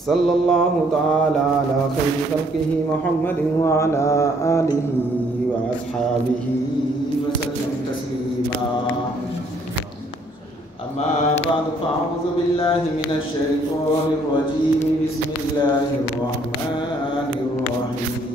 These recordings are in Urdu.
صلی اللہ تعالی علی خیر خلقہ محمد وعلی آلہ واصحابہ وسلم تسلیما اما بعد فاعوذ باللہ من الشیطان الرجیم بسم اللہ الرحمن الرحیم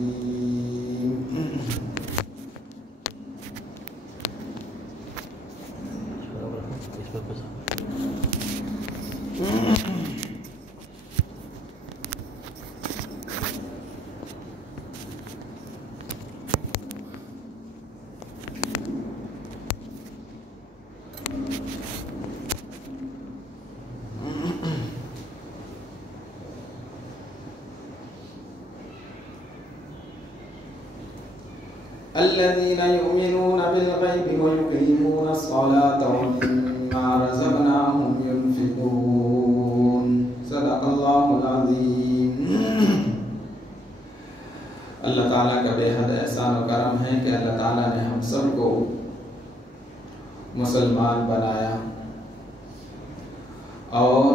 الذين يؤمنون بالغيب ويقيمون الصلاة ومما رزقناهم ينفقون صدق الله العظيم. اللہ تعالیٰ کا بے حد احسان و کرم ہے کہ اللہ تعالیٰ نے ہم سب کو مسلمان بنایا، اور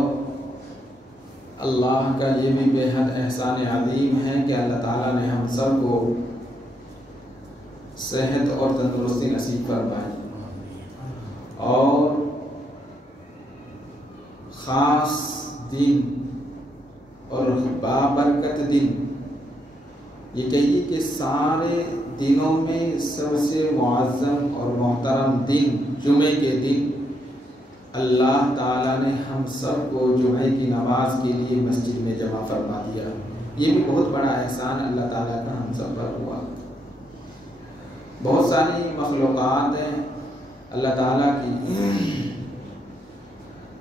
اللہ کا یہ بھی بے حد احسان عظیم ہے کہ اللہ تعالیٰ نے ہم سب کو صحت اور تندرستی نصیب فرمائی، اور خاص دن اور بابرکت دن، یہ کہیے کہ سارے دنوں میں سب سے معظم اور محترم دن جمعے کے دن اللہ تعالیٰ نے ہم سب کو جمعے کی نماز کے لیے مسجد میں جمع فرما دیا. یہ بھی بہت بڑا احسان اللہ تعالیٰ کا ہم سب پر ہوا. بہت ساری مخلوقات ہیں اللہ تعالیٰ کی،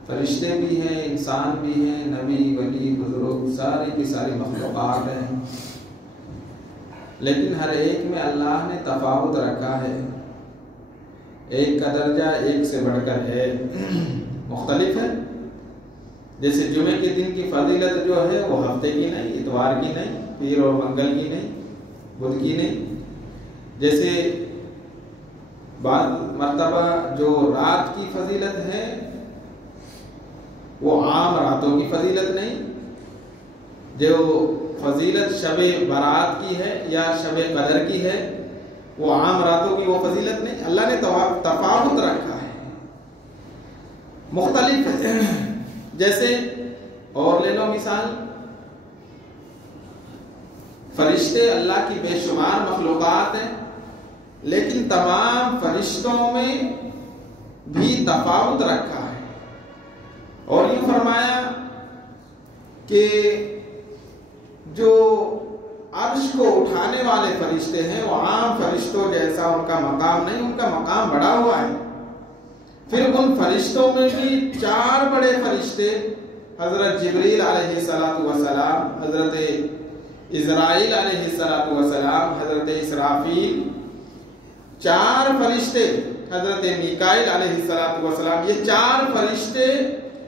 فرشتے بھی ہیں، انسان بھی ہیں، نبی ولی بزرگ ساری کی ساری مخلوقات ہیں، لیکن ہر ایک میں اللہ نے تفاوت رکھا ہے. ایک کا درجہ ایک سے بڑھ کر ہے، مختلف ہے. جیسے جمعے کے دن کی فضیلت جو ہے وہ ہفتے کی نہیں، اتوار کی نہیں، پیر اور منگل کی نہیں، بدھ کی نہیں. جیسے بعض مرتبہ جو رات کی فضیلت ہے وہ عام راتوں کی فضیلت نہیں، جو فضیلت شب برات کی ہے یا شب قدر کی ہے وہ عام راتوں کی وہ فضیلت نہیں. اللہ نے تفاوت رکھا ہے، مختلف ہے. جیسے اور لے لو مثال، فرشتے اللہ کی بے شمار مخلوقات ہیں، لیکن تمام فرشتوں میں بھی تفاوت رکھا ہے. اور یہ فرمایا کہ جو عرش کو اٹھانے والے فرشتے ہیں وہ عام فرشتوں جیسا ان کا مقام نہیں، ان کا مقام بڑا ہوا ہے. پھر ان فرشتوں میں بھی 4 بڑے فرشتے، حضرت جبریل علیہ السلام، حضرت اسرائیل علیہ السلام، حضرت اسرافیل، 4 فرشتے، حضرت میکائیل علیہ السلام. یہ 4 فرشتے،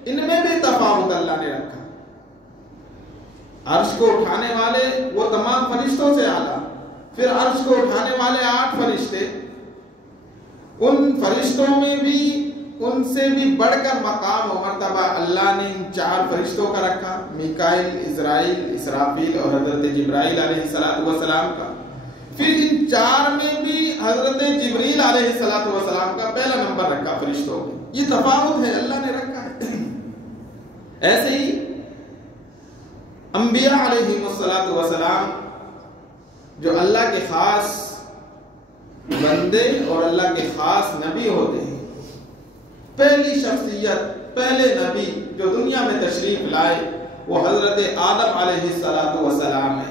ان میں بھی تفاوت اللہ نے رکھا. عرش کو اٹھانے والے وہ تمام فرشتوں سے اعلیٰ. پھر عرش کو اٹھانے والے 8 فرشتے، ان فرشتوں میں بھی ان سے بھی بڑھ کر مقام و مرتبہ اللہ نے ان 4 فرشتوں کا رکھا، میکائیل، اسرائیل، اسرافیل اور حضرت جبرائیل علیہ السلام کا. پھر ان 4 میں بھی حضرت جبریل علیہ السلام کا پہلا نمبر رکھا فرشتوں میں. یہ تفاوت ہے، اللہ نے رکھا ہے. ایسے ہی انبیاء علیہ السلام جو اللہ کے خاص بندے اور اللہ کے خاص نبی ہوتے ہیں. پہلی شخصیت، پہلے نبی جو دنیا میں تشریف لائے وہ حضرت آدم علیہ السلام ہے.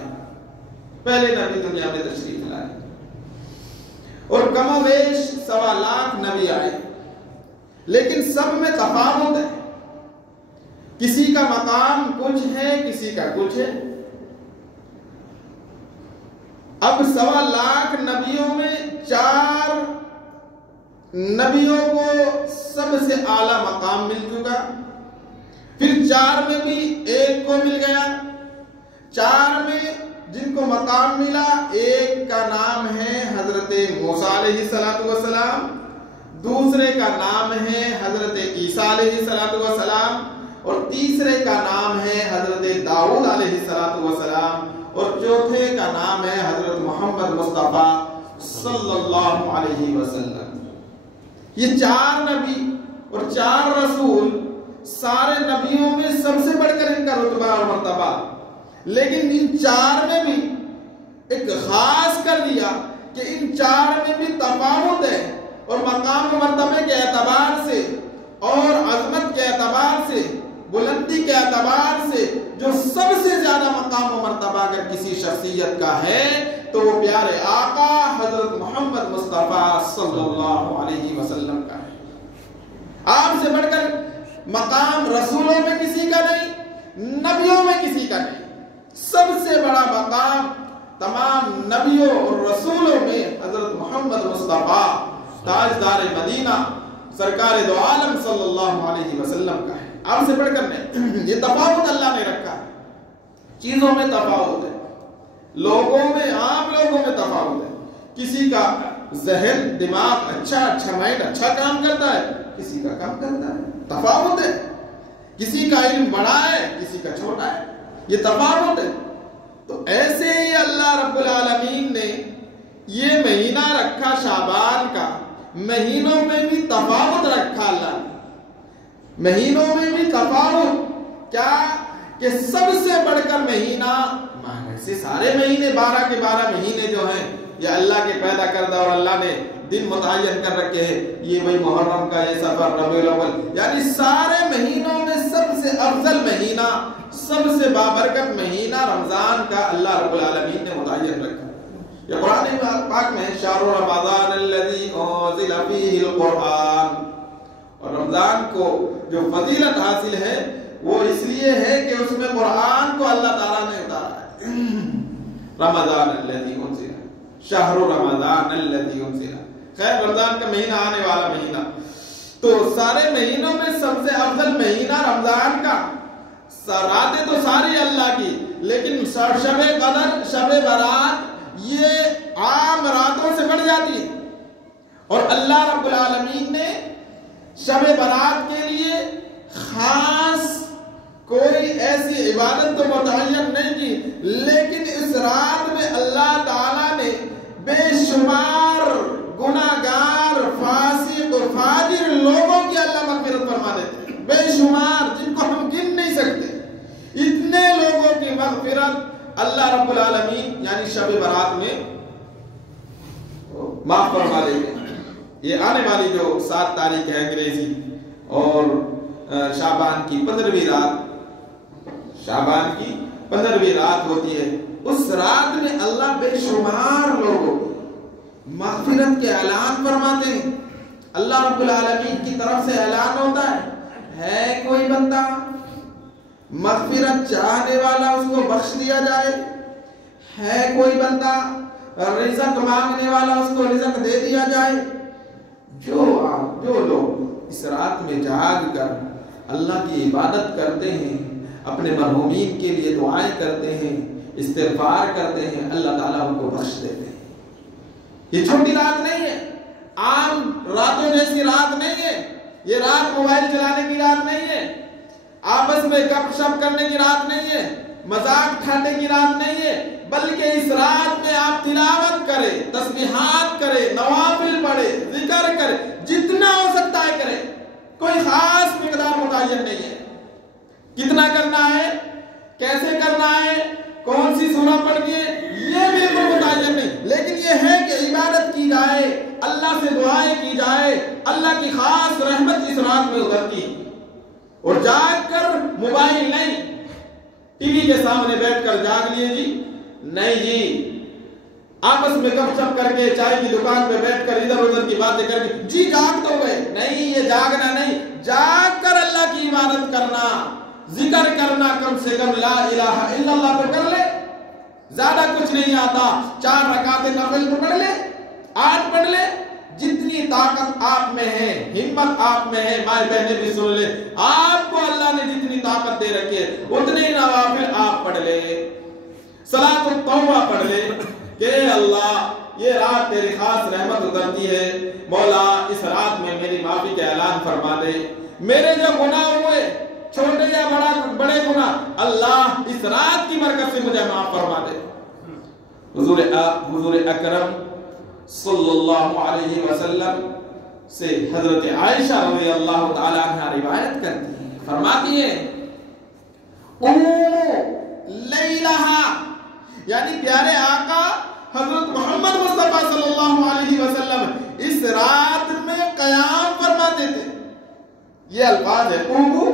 پہلے نبی دنیا میں تشریف لائے، اور کم و بیش 1.25 لاکھ نبی آئے، لیکن سب میں تفاوت ہے. کسی کا مقام کچھ ہے، کسی کا کچھ ہے. اب 1.25 لاکھ نبیوں میں 4 نبیوں کو سب سے اعلیٰ مقام مل چکا. پھر 4 میں بھی ایک کو مل گیا. 4 میں جن کو مقام ملا، ایک کا نام ہے حضرت موسیٰ علیہ السلام، دوسرے کا نام ہے حضرت عیسیٰ علیہ السلام، اور تیسرے کا نام ہے حضرت داؤد علیہ السلام، اور چوتھے کا نام ہے حضرت محمد مصطفیٰ صلی اللہ علیہ وسلم۔ یہ 4 نبی اور 4 رسول سارے نبیوں میں سب سے بڑھ کر ان کا رتبہ اور مرتبہ، لیکن ان 4 میں بھی ایک خاص کر دیا کہ ان 4 میں بھی تفاوت ہے، اور مقام و مرتبے کے اعتبار سے اور عظمت کے اعتبار سے، بلندی کے اعتبار سے جو سب سے زیادہ مقام و مرتبہ اگر کسی شخصیت کا ہے تو وہ پیارے آقا حضرت محمد مصطفیٰ صلی اللہ علیہ وسلم کا ہے۔ آپ سے بڑھ کر مقام رسولوں میں کسی کا نہیں، نبیوں میں کسی کا نہیں۔ سب سے بڑا مقام تمام نبیوں اور رسولوں میں حضرت محمد مصطفیٰ تاجدار مدینہ سرکار دو عالم صلی اللہ علیہ وسلم کا ہے، آپ سے بڑھ کر نہیں۔ یہ تفاوت اللہ نے رکھا ہے، چیزوں میں تفاوت ہے، لوگوں میں، عام لوگوں میں تفاوت ہے۔ کسی کا ذہن دماغ اچھا مائنڈ اچھا کام کرتا ہے، کسی کا کم کرتا ہے، تفاوت ہے۔ کسی کا علم بڑا ہے، کسی کا چھوٹا ہے، یہ تفاوت ہے۔ تو ایسے ہی اللہ رب العالمین نے یہ مہینہ رکھا شعبان کا، مہینوں میں بھی تفاوت رکھا اللہ نے، مہینوں میں بھی تفاوت کیا کہ سب سے بڑھ کر مہینہ، سے سارے مہینے 12 کے 12 مہینے جو ہیں یہ اللہ کے پیدا کردہ اور اللہ نے دن متعین کر رکھے ہیں، یہ وہی محرم کا، یہ سفر، ربیع الاول، یعنی سارے مہینوں میں سب سے افضل مہینہ، سب سے بابرکت مہینہ رمضان کا اللہ رب العالمین نے متعین رکھا۔ یہ قرآن پاک میں شہر رمضان الذی انزل فیہ القرآن، اور رمضان کو جو فضیلت حاصل ہے وہ اس لیے ہے کہ اس میں قرآن کو اللہ تعالیٰ نے اتارا ہے۔ رمضان الذی انزل، شہر رمضان الذی انزل، خیر رمضان کا مہینہ آنے والا مہینہ، تو سارے مہینوں میں سب سے افضل مہینہ رمضان کا۔ راتیں تو ساری اللہ کی، لیکن شب قدر، شب برات یہ عام راتوں سے بڑھ جاتی ہے، اور اللہ رب العالمین نے شب برات کے لیے خاص کوئی ایسی عبادت تو متعین نہیں کی، لیکن اس رات میں اللہ تعالیٰ نے بے شمار گناہگار، فاسق اور فاجر لوگوں کی اللہ مغفرت فرما دیتے ہیں، بے شمار، جن کو ہم گن نہیں سکتے، اتنے لوگوں کی مغفرت اللہ رب العالمین یعنی شب برات میں معاف فرما دیتے ہیں۔ یہ آنے والی جو 7 تاریخ ہے انگریزی، اور شعبان کی 15ویں رات، شعبان کی 15ویں رات ہوتی ہے، اس رات میں اللہ بے شمار لوگوں کو مغفرت کے اعلان فرماتے ہیں۔ اللہ رب العالمین کی طرف سے اعلان ہوتا ہے کوئی بندہ مغفرت چاہنے والا اس کو بخش دیا جائے، ہے کوئی بندہ رزق مانگنے والا اس کو رزق دے دیا جائے۔ جو لوگ اس رات میں جاگ کر اللہ کی عبادت کرتے ہیں، اپنے مرحومین کے لیے دعائیں کرتے ہیں، استغفار کرتے ہیں، اللہ تعالیٰ ان کو بخش دیتے ہیں۔ یہ چھوٹی رات نہیں ہے، عام راتوں جیسی رات نہیں ہے، یہ رات موبائل چلانے کی رات نہیں ہے، آپس میں گپ شپ کرنے کی رات نہیں ہے، مذاق ٹھاٹے کی رات نہیں ہے، بلکہ اس رات میں آپ تلاوت کرے، تسبیحات کرے، نوافل پڑھے، ذکر کرے، جتنا ہو سکتا ہے کرے، کوئی خاص مقدار متعین نہیں ہے۔ کتنا کرنا ہے، کیسے کرنا ہے، کون سی سورہ پڑھنی ہے، یہ بالکل متعین نہیں، لیکن یہ ہے کہ عبادت کی جائے، اللہ سے دعائیں کی جائے، اللہ کی خاص رحمت اس رات میں اترتی ہے۔ اور جاگ کر موبائل نہیں، ٹی وی کے سامنے بیٹھ کر جاگ لیے جی، نہیں جی، آپس میں گپ شپ کر کے چائے کی دکان پہ بیٹھ کر ادھر ادھر کی باتیں کر کے جی جاگ تو گئے، نہیں، یہ جاگنا نہیں، جاگ کر اللہ کی عبادت کرنا، ذکر کرنا، کم سے کم لا الہ الا اللہ تو کر لے، زیادہ کچھ نہیں آتا، 4 رکعتیں نفل تو پڑھ لے، 8 پڑھ لے، جتنی طاقت آپ میں ہے، ہمت آپ میں ہے، مائیں بہنیں بھی سن لے، آپ کو اللہ نے جتنی طاقت دے رکھی ہے اتنے نوافل آپ پڑھ لے، صلاۃ التوبہ پڑھ لے کہ اللہ یہ رات تیری خاص رحمت اترتی ہے، مولا اس رات میں میری معافی کا اعلان فرما دے، میرے جو گناہ ہوئے چھوٹے یا بڑے گناہ اللہ اس رات کی برکت سے مجھے معاف فرما دے۔ حضور اکرم صلی اللہ علیہ وسلم سے حضرت عائشہ رضی اللہ تعالی عنہ روایت کرتی ہیں، فرماتی ہیں لیلہا، یعنی پیارے آقا حضرت محمد مصطفیٰ صلی اللہ علیہ وسلم اس رات میں قیام فرماتے تھے۔ یہ الفاظ ہے قوموا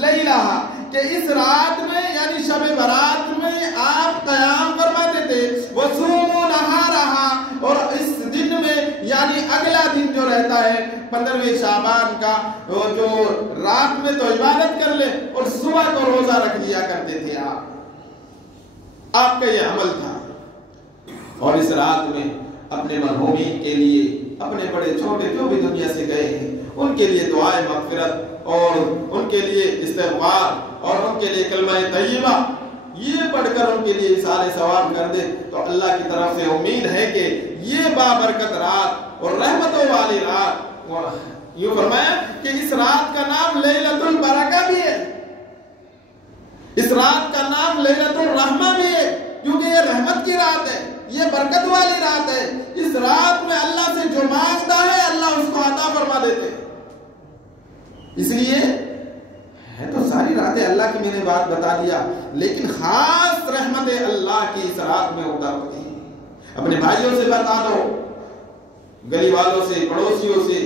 لیلہا، کہ اس رات میں یعنی شب برات میں آپ قیام فرماتے تھے، وصوموا نہارہا، اور اس دن میں یعنی اگلا دن جو رہتا ہے 15ویں شعبان کا، جو رات میں تو عبادت کر لے اور صبح کو روزہ رکھ لیا کرتے تھے آپ کا یہ عمل تھا۔ اور اس رات میں اپنے مرحومین کے لیے، اپنے بڑے چھوٹے جو بھی دنیا سے گئے ہیں ان کے لیے دعائے مغفرت اور ان کے لیے استغفار اور ان کے لیے کلمہ طیبہ یہ پڑھ کر ان کے لیے اِصال ثواب کر دے تو اللہ کی طرف سے امید ہے کہ یہ بابرکت رات اور رحمتوں والی رات، یہ فرمایا کہ اس رات کا نام لیلۃ البرکہ بھی ہے، اس رات کا نام لیلۃ الرحمہ بھی ہے، کیونکہ یہ رحمت کی رات ہے، یہ برکت والی رات ہے۔ اس رات میں اللہ سے جو مانگتا ہے اللہ اس کو عطا فرما دیتے۔ اس لیے ہے تو ساری راتیں اللہ کی میں نے بات بتا دیا، لیکن خاص رحمت اللہ کی اس رات میں اترتی ہے۔ اپنے بھائیوں سے بتا دو، گلی والوں سے، پڑوسیوں سے،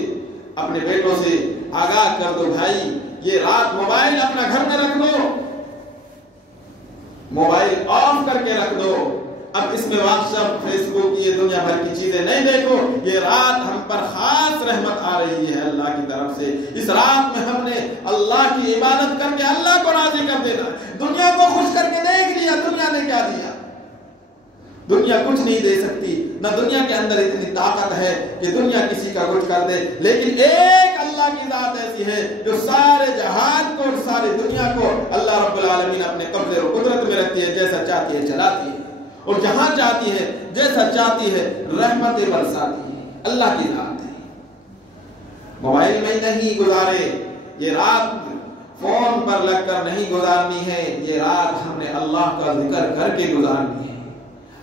اپنے بیٹوں سے آگاہ کر دو، بھائی یہ رات موبائل اپنا گھر میں رکھ دو، موبائل آف کر کے رکھ دو، اب اس میں واٹس ایپ، فیس بک، یہ دنیا بھر کی چیزیں نہیں دیکھو۔ یہ رات ہم پر خاص رحمت آ رہی ہے اللہ کی طرف سے۔ اس رات میں ہم نے اللہ کی عبادت کر کے اللہ کو راضی کر دینا، دنیا کو خوش کر کے دیکھ لیا دنیا نے کیا دیا۔ دنیا کچھ نہیں دے سکتی، نہ دنیا کے اندر اتنی طاقت ہے کہ دنیا کسی کا کچھ کر دے، لیکن ایک اللہ کی ذات ایسی ہے جو سارے جہان کو اور ساری دنیا کو اللہ رب العالمین اپنے قبضے اور قدرت میں رکھتی ہے، جیسا چاہتی ہے چلاتی ہے، اور جہاں چاہتی ہے جیسا چاہتی ہے رحمتیں برساتی ہے۔ اللہ کی ذات ہے۔ موبائل میں نہیں گزارے، یہ رات فون پر لگ کر نہیں گزارنی ہے، یہ رات ہم نے اللہ کا ذکر کر کے گزارنی ہے،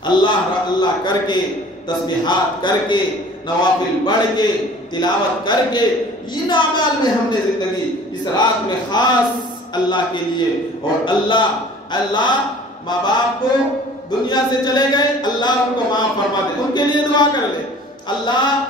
اللہ کر کے، تسبیحات کر کے، نوافل پڑھ کے، تلاوت کر کے، ان اعمال میں ہم نے زندگی اس رات میں خاص اللہ کے لیے، اور اللہ ماں باپ کو دنیا سے چلے گئے، اللہ ان کو معاف فرما دے، ان کے لیے دعا کر لے۔ اللہ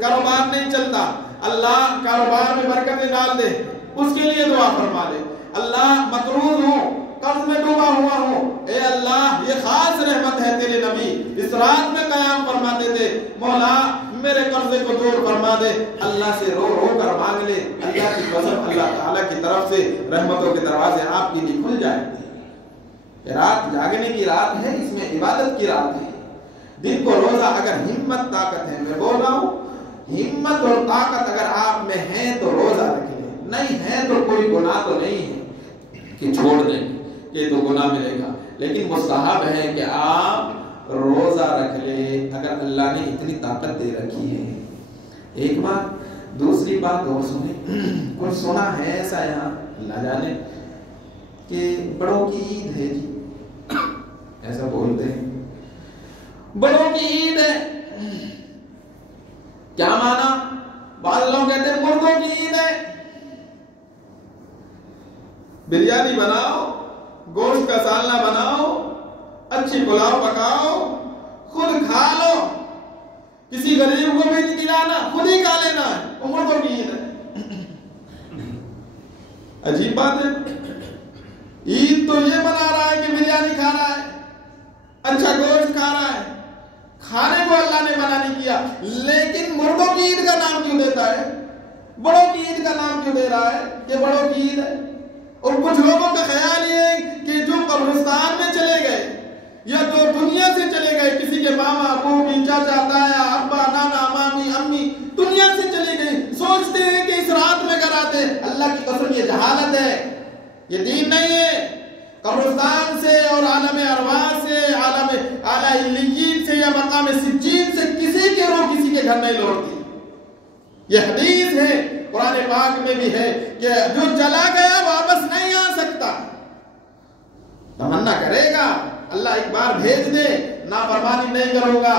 کاروبار نہیں چلتا، اللہ کاروبار میں برکتیں ڈال دے، اس کے لیے دعا فرما دے۔ اللہ مقروض ہوں، قرض میں ڈوبا ہوا ہوں، اے اللہ یہ خاص رحمت ہے تیرے نبی اس رات میں قیام فرماتے تھے، مولا میرے قرضے کو دور فرما دے۔ اللہ سے رو رو کر مانگ لے، اللہ کی قسم اللہ تعالیٰ کی طرف سے رحمتوں کے دروازے آپ کے لیے کھل جائیں گے۔ رات جاگنے کی رات ہے، اس میں عبادت کی رات ہے۔ دن کو روزہ اگر ہمت طاقت ہے، میں بول رہا ہوں ہمت اور طاقت اگر آپ میں ہے تو روزہ رکھ لیں، نہیں ہے تو کوئی گناہ تو نہیں ہے کہ چھوڑ دیں کہ تو گناہ ملے گا، لیکن مستحب ہے کہ آپ روزہ رکھ لیں اگر اللہ نے اتنی طاقت دے رکھی ہے۔ ایک بات، دوسری بات اور سنیں، کچھ سنا ہے ایسا یہاں اللہ جانے کہ بڑوں کی عید ہے جی، ایسا بولتے ہیں بڑوں کی عید ہے، کیا مانا؟ بعض لوگ کہتے ہیں مردوں کی عید ہے، بریانی بناؤ، گوشت کا سالنا بناؤ، اچھی پلاؤ پکاؤ، خود کھا لو، کسی غریب کو بھی نہیں کھلانا، خود ہی کھا لینا ہے، وہ مردوں کی عید ہے۔ عجیب بات ہے، عید تو یہ منا رہا ہے کہ بریانی کھا رہا ہے، اچھا گوشت کھا رہا ہے، کھانے کو اللہ نے منع نہیں کیا، لیکن مردوں کی عید کا نام کیوں دیتا ہے؟ بڑوں کی عید کا نام کیوں دے رہا ہے کہ بڑوں کی عید ہے؟ اور کچھ لوگوں کا خیال یہ ہے کہ جو قبرستان میں چلے گئے یا جو دنیا سے چلے گئے، کسی کے ماما پھوپھی چاچا تایا ابا نانا مامی امی دنیا سے چلے گئے، سوچتے ہیں کہ اس رات میں کراتے ہیں۔ اللہ کی قسم یہ جہالت ہے، یہ دین نہیں ہے۔ قبرستان سے اور عالم ارواح سے، عالم اعلی علیین سے یا مقام سجین سے کسی کے روح کسی کے گھر نہیں لوٹتی۔ یہ حدیث ہے، قرآن پاک میں بھی ہے کہ جو چلا گیا واپس نہیں آ سکتا. تمنا کرے گا اللہ ایک بار بھیج دے، نافرمانی نہیں کروں گا،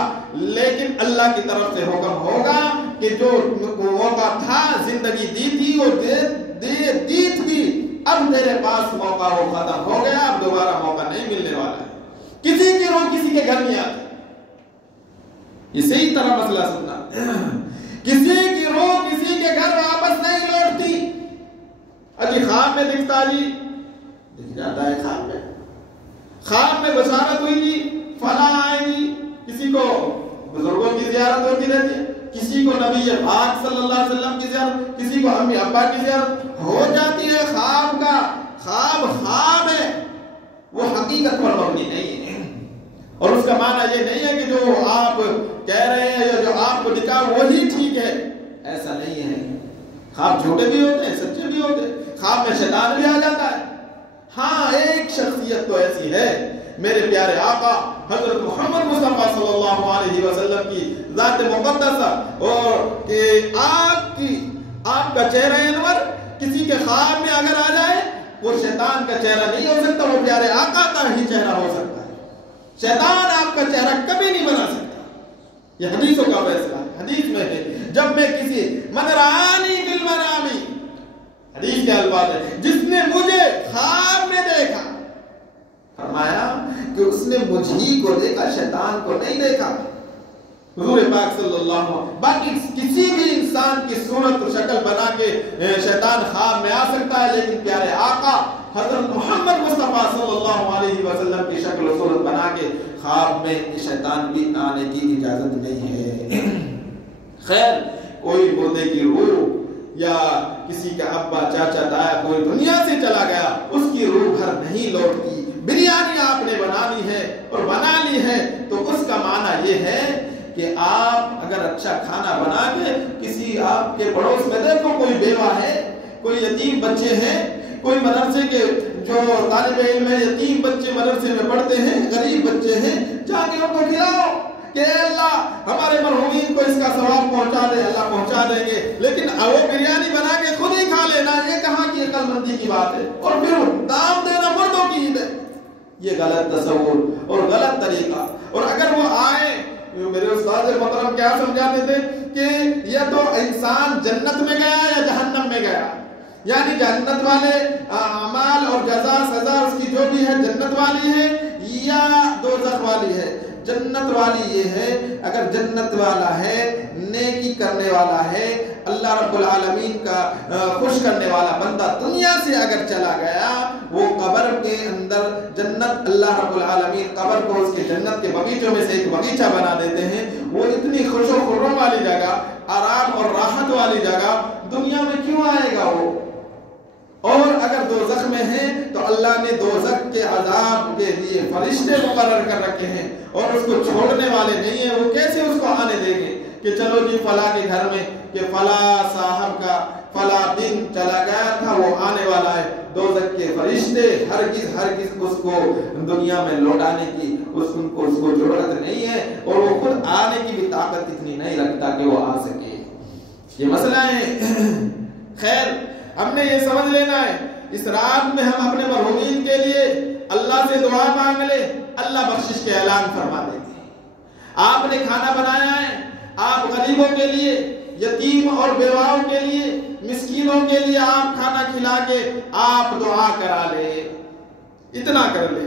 لیکن اللہ کی طرف سے حکم ہوگا کہ جو موقع تھا، زندگی دی تھی وہ دی تھی، اب تیرے پاس موقع وہ ختم ہو گیا، اب دوبارہ موقع نہیں ملنے والا ہے. کسی کی روح کسی کے گھر نہیں آتی. اسی طرح مسئلہ سننا، کسی کی روح کسی کے گھر واپس نہیں لوٹتی. اجی خواب میں دکھتا جی، دکھ جاتا ہے خواب میں. خواب میں بشارت ہوئی جی فلاں آئے گی، کسی کو بزرگوں کی زیارت ہوتی رہتی ہے، کسی کو نبی پاک صلی اللہ علیہ وسلم کی زیارت، کسی کو امی ابا کی زیارت ہو جاتی ہے. خواب کا خواب ہے، وہ حقیقت پر مبنی نہیں ہے. اور اس کا معنی یہ نہیں ہے کہ جو آپ کہہ رہے ہیں یا جو آپ کو دکھا وہی ٹھیک ہے، ایسا نہیں ہے. خواب جھوٹے بھی ہوتے ہیں، سچے بھی ہوتے ہیں. خواب میں شیطان بھی آ جاتا ہے. ہاں ایک شخصیت تو ایسی ہے، میرے پیارے آقا حضرت محمد مصطفیٰ صلی اللہ علیہ وسلم کی ذات مقدسہ، اور کہ آپ کا چہرہ انور کسی کے خواب میں اگر آ جائے، وہ شیطان کا چہرہ نہیں ہو سکتا، وہ پیارے آقا کا ہی چہرہ ہو سکتا ہے. شیطان آپ کا چہرہ کبھی نہیں بنا سکتا. یہ حدیثوں کا فیصلہ ہے. حدیث میں ہے جب میں کسی من رآنی بالمنامی، حدیث کے الفاظ ہے، جس نے مجھے خواب میں دیکھا، فرمایا کہ اس نے مجھی کو دیکھا، شیطان کو نہیں دیکھا. حضور پاک صلی اللہ علیہ وسلم، باقی کسی بھی انسان کی صورت و شکل بنا کے شیطان خواب میں آ سکتا ہے، لیکن پیارے آقا حضرت محمد مصطفیٰ صلی اللہ علیہ وسلم کی شکل و صورت بنا کے خواب میں شیطان بھی آنے کی اجازت نہیں ہے. خیر، کوئی مردے کی روح یا کسی کا ابا چاچا تایا کوئی دنیا سے چلا گیا، اس کی روح گھر نہیں لوٹتی. بریانی آپ نے بنانی ہے اور بنا لی ہے تو اس کا معنی یہ ہے کہ آپ اگر اچھا کھانا بنا کے کسی آپ کے پڑوس میں دیکھو، کوئی بیوہ ہے، کوئی یتیم بچے ہیں، کوئی مدرسے کے جو طالب علم ہے، یتیم بچے مدرسے میں پڑھتے ہیں، غریب بچے ہیں، جا کے ان کو کھلاؤ کہ اللہ ہمارے مرحومین کو اس کا ثواب پہنچا دے. اللہ پہنچا دیں گے، لیکن وہ بریانی بنا کے خود ہی کھا لینا، یہ کہاں کی عقل مندی کی بات ہے؟ اور پھر دام دینا مردوں کی عید ہے. یہ غلط تصور اور غلط طریقہ. اور اگر وہ آئے، میرے استاد محترم کیا سمجھاتے تھے کہ یہ تو انسان جنت میں گیا یا جہنم میں گیا، یعنی جنت والے اعمال اور جزا سزا اس کی جو بھی ہے جنت والی ہے یا دوزخ والی ہے. جنت والی یہ ہے، اگر جنت والا ہے، نیکی کرنے والا ہے، اللہ رب العالمین کا خوش کرنے والا بندہ دنیا سے اگر چلا گیا، وہ قبر کے اندر جنت، اللہ رب العالمین قبر کو اس کے جنت کے باغیچوں میں سے ایک باغیچہ بنا دیتے ہیں. وہ اتنی خوش و خرم والی جگہ، آرام اور راحت والی جگہ دنیا میں کیوں آئے گا وہ؟ اور اگر دوزخ میں ہیں تو اللہ نے دوزخ کے عذاب کے لیے فرشتے مقرر کر رکھے ہیں اور اس کو چھوڑنے والے نہیں ہیں. وہ کیسے اس کو آنے دیں گے کہ چلو جی فلاں کے گھر میں کہ فلاں صاحب کا فلاں دن چلا گیا تھا، وہ آنے والا ہے. دوزخ کے فرشتے ہرگز اس کو دنیا میں لوٹانے کی اس کو ضرورت نہیں ہے، اور وہ خود آنے کی بھی طاقت اتنی نہیں رکھتا کہ وہ آ سکے. یہ مسئلہ ہے. خیر، ہم نے یہ سمجھ لینا ہے، اس رات میں ہم اپنے مرحومین کے لیے اللہ سے دعا مانگ لے، اللہ بخشش کے اعلان فرما دیتے ہیں. آپ نے کھانا بنایا ہے، آپ غریبوں کے لیے، یتیم اور بیواؤں کے لیے، مسکینوں کے لیے آپ کھانا کھلا کے آپ دعا کرا لے، اتنا کر لے.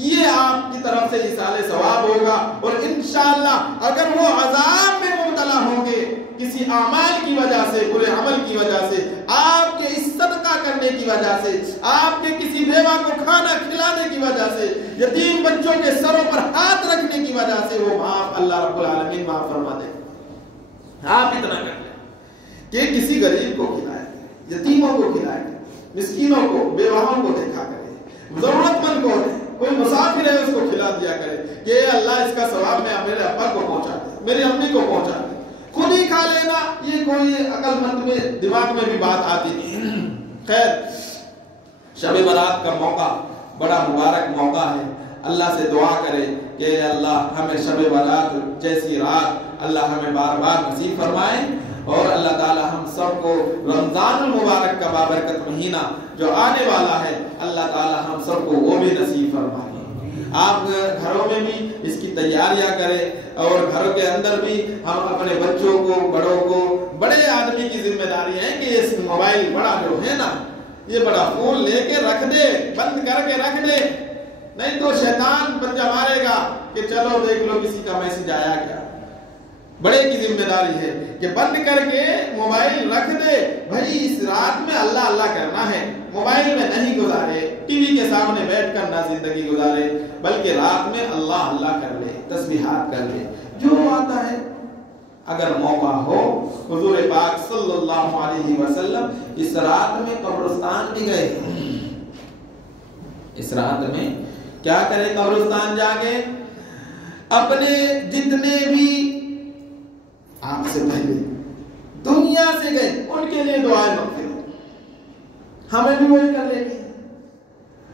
یہ آپ کی طرف سے ایصال ثواب ہوگا. اور انشاءاللہ اگر وہ عذاب میں مبتلا ہوں گے کسی اعمال کی وجہ سے، برے عمل کی وجہ سے، آپ کے اس صدقہ کرنے کی وجہ سے، آپ کے کسی بیوہ کو کھانا کھلانے کی وجہ سے، یتیم بچوں کے سروں پر ہاتھ رکھنے کی وجہ سے، وہ معاف اللہ رب العالمین معاف فرما دے. آپ اتنا کر لیں کہ کسی غریب کو کھلائے، یتیموں کو کھلائے، مسکینوں کو، بیواہوں کو دیکھا کرے، ضرورت مند کو دے، کوئی مسافر ہے اس کو کھلا دیا کرے کہ اللہ اس کا ثواب میں میرے ابا کو پہنچا دے، میری امی کو پہنچا دے. خود ہی کھا لینا، یہ کوئی عقل مند میں دماغ میں بھی بات آتی نہیں. خیر، شب برات کا موقع بڑا مبارک موقع ہے. اللہ سے دعا کرے کہ اللہ ہمیں شب برات جیسی رات اللہ ہمیں بار بار نصیب فرمائے. اور اللہ تعالی ہم سب کو رمضان المبارک کا بابرکت مہینہ جو آنے والا ہے اللہ تعالی ہم سب کو وہ بھی نصیب فرمائے۔ آپ گھروں میں بھی اس کی تیاریاں کریں اور گھروں کے اندر بھی ہم اپنے بچوں کو، بڑوں کو، بڑے آدمی کی ذمہ داری ہے کہ اس موبائل بڑا جو ہے نا یہ بڑا فون لے کے رکھ دے، بند کر کے رکھ دے، نہیں تو شیطان بچہ مارے گا کہ چلو دیکھ لو کسی کا میسج آیا کیا۔ بڑے کی ذمہ داری ہے کہ بند کر کے موبائل رکھ دے، بھائی اس رات میں اللہ اللہ کرنا ہے، موبائل میں نہیں گزارے، ٹی وی کے سامنے بیٹھ کر نہ زندگی گزارے، بلکہ رات میں اللہ اللہ کر لے، تسبیحات کر لے، جو آتا ہے۔ اگر موقع ہو حضور پاک صلی اللہ علیہ وسلم اس رات میں قبرستان بھی گئے۔ اس رات میں کیا کرے قبرستان جا کے؟ اپنے جتنے بھی آپ سے پہلے دنیا سے گئے ان کے لیے دعائیں مانگتے ہیں، ہمیں بھی وہی کر لیں گے۔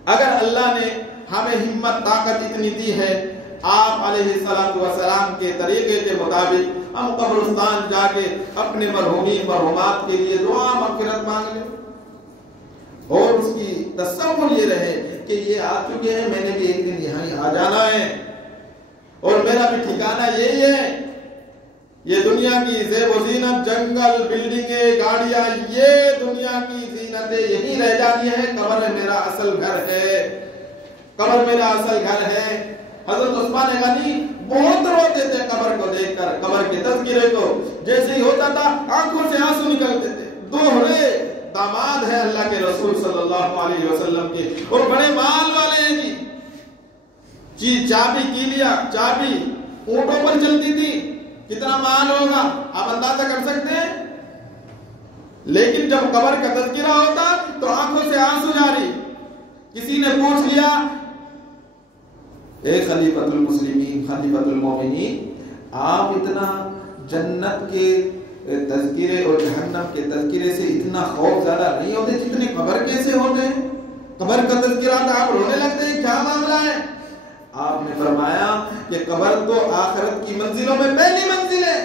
اگر اللہ نے ہمیں ہمت طاقت اتنی دی ہے، آپ علیہ السلام کے طریقے کے مطابق ہم قبرستان جا کے اپنے مرحومین مرحومات کے لیے دعا مغفرت مانگ لیں، اور اس کی تصور یہ رہے کہ یہ آ چکے ہیں، میں نے بھی ایک دن یہاں آ جانا ہے اور میرا بھی ٹھکانہ یہی ہے۔ یہ دنیا کی زیب و زینت، جنگل، بلڈنگیں، گاڑیاں، یہ دنیا کی زینتیں یہی رہ جانی ہے، قبر میرا اصل گھر ہے، قبر میرا اصل گھر ہے۔ حضرت عثمان غنی بہت روتے تھے قبر کو دیکھ کر، قبر کے تذکرے کو، جیسے ہی ہوتا تھا آنکھوں سے آنسو نکلتے تھے۔ دوہرے داماد ہے اللہ کے رسول صلی اللہ علیہ وسلم کے، اور بڑے مال والے ہیں جی، چابی کیلیا، چابی اونٹوں پر چلتی تھی، کتنا مال ہوگا آپ اندازہ کر سکتے ہیں؟ لیکن جب قبر کا تذکرہ ہوتا تو آنکھوں سے آنسو جاری۔ کسی نے پوچھ لیا، اے خلیفۃ المسلمین، خلیفۃ المومنین، آپ اتنا جنت کے تذکرے اور جہنم کے تذکرے سے اتنا خوف زیادہ نہیں ہوتے جتنے قبر کے سے ہوتے ہیں؟ قبر کا تذکرہ تو آپ رونے لگتے ہیں، کیا معاملہ ہے؟ آپ نے فرمایا کہ قبر تو آخرت کی منزلوں میں پہلی منزل ہے،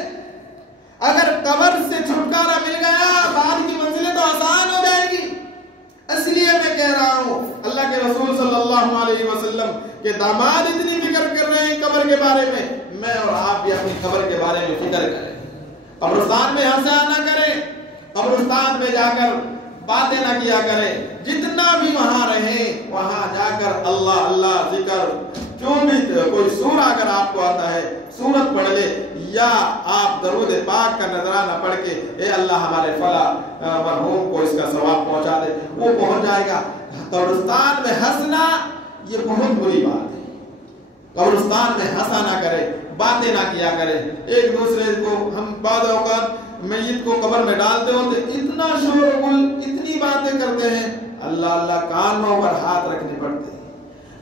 اگر قبر سے چھٹکارا مل گیا بعد کی منزلیں تو آسان ہو جائے گی۔ اس لیے میں کہہ رہا ہوں اللہ کے رسول صلی اللہ علیہ وسلم کے داماد اتنی فکر کر رہے ہیں قبر کے بارے میں اور آپ بھی اپنی قبر کے بارے میں فکر کریں۔ قبرستان میں ہنسا نہ کریں، قبرستان میں جا کر باتیں نہ کیا کریں، جتنا بھی وہاں رہیں وہاں جا کر اللہ اللہ ذکر، جو بھی کوئی سورہ اگر آپ کو آتا ہے سورت پڑھ لے، یا آپ درود پاک کا نذرانہ پڑھ کے اے اللہ ہمارے فلاں مرحوم کو اس کا ثواب پہنچا دے، وہ پہنچ جائے گا۔ قبرستان میں ہنسنا یہ بہت بری بات ہے، قبرستان میں ہنسا نہ کرے، باتیں نہ کیا کرے۔ ایک دوسرے کو ہم بعض اوقات میت کو قبر میں ڈالتے ہوتے اتنا شور و گل، اتنی باتیں کرتے ہیں، اللہ اللہ کانوں پر ہاتھ رکھنے پڑتے ہیں۔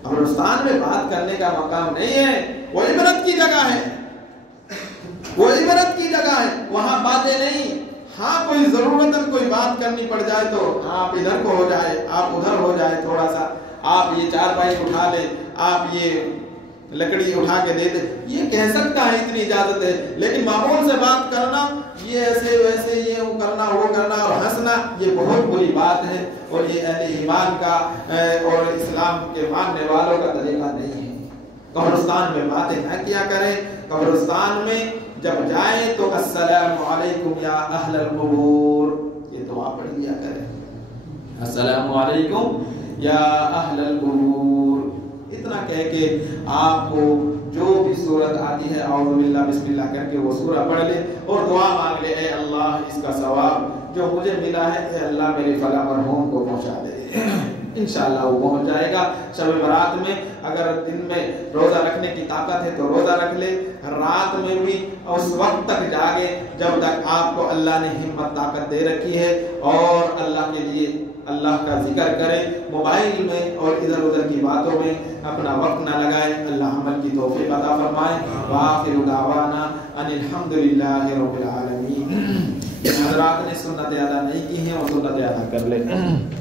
قبرستان میں بات کرنے کا مقام نہیں ہے، وہ عبرت کی جگہ ہے، وہ عبرت کی جگہ ہے، وہاں باتیں نہیں۔ ہاں کوئی ضرورتاً کوئی بات کرنی پڑ جائے تو آپ ادھر کو ہو جائے، آپ ادھر ہو جائے، تھوڑا سا آپ یہ چارپائی اٹھا لے، آپ یہ لکڑی اٹھا کے دے دے، یہ کہہ سکتا ہے، اتنی اجازت ہے، لیکن معمول سے بات کرنا، یہ ایسے ویسے یہ کرنا وہ کرنا اور ہنسنا، یہ بہت بری بات ہے، اور یہ اہل ایمان کا اور اسلام کے ماننے والوں کا طریقہ نہیں ہے۔ قبرستان میں باتیں نہ کیا کریں، قبرستان میں جب جائیں تو السلام علیکم یا اہل القبور، یہ دعا پڑھ لیا کریں، السلام علیکم یا اہل القبور، اتنا کہہ کے آپ کو جو بھی صورت آتی ہے اعوذ باللہ بسم اللہ کر کے وہ سورہ پڑھ لے اور دعا مانگ لے، اے اللہ اس کا ثواب جو مجھے ملا ہے اے اللہ میرے فلاں مرحوم کو پہنچا دے، انشاءاللہ وہ پہنچ جائے گا۔ شب برات میں اگر دن میں روزہ رکھنے کی طاقت ہے تو روزہ رکھ لے، رات میں بھی اس وقت تک جاگے جب تک آپ کو اللہ نے ہمت طاقت دے رکھی ہے، اور اللہ کے لیے اللہ کا ذکر کریں، موبائل میں اور ادھر ادھر کی باتوں میں اپنا وقت نہ لگائیں۔ اللہ عمل کی توفیق عطا فرمائے۔ وآخر دعوانا ان الحمدللہ رب العالمین۔ حضرات نے سنت ادا نہیں کی ہیں وہ سنت ادا کر لیں۔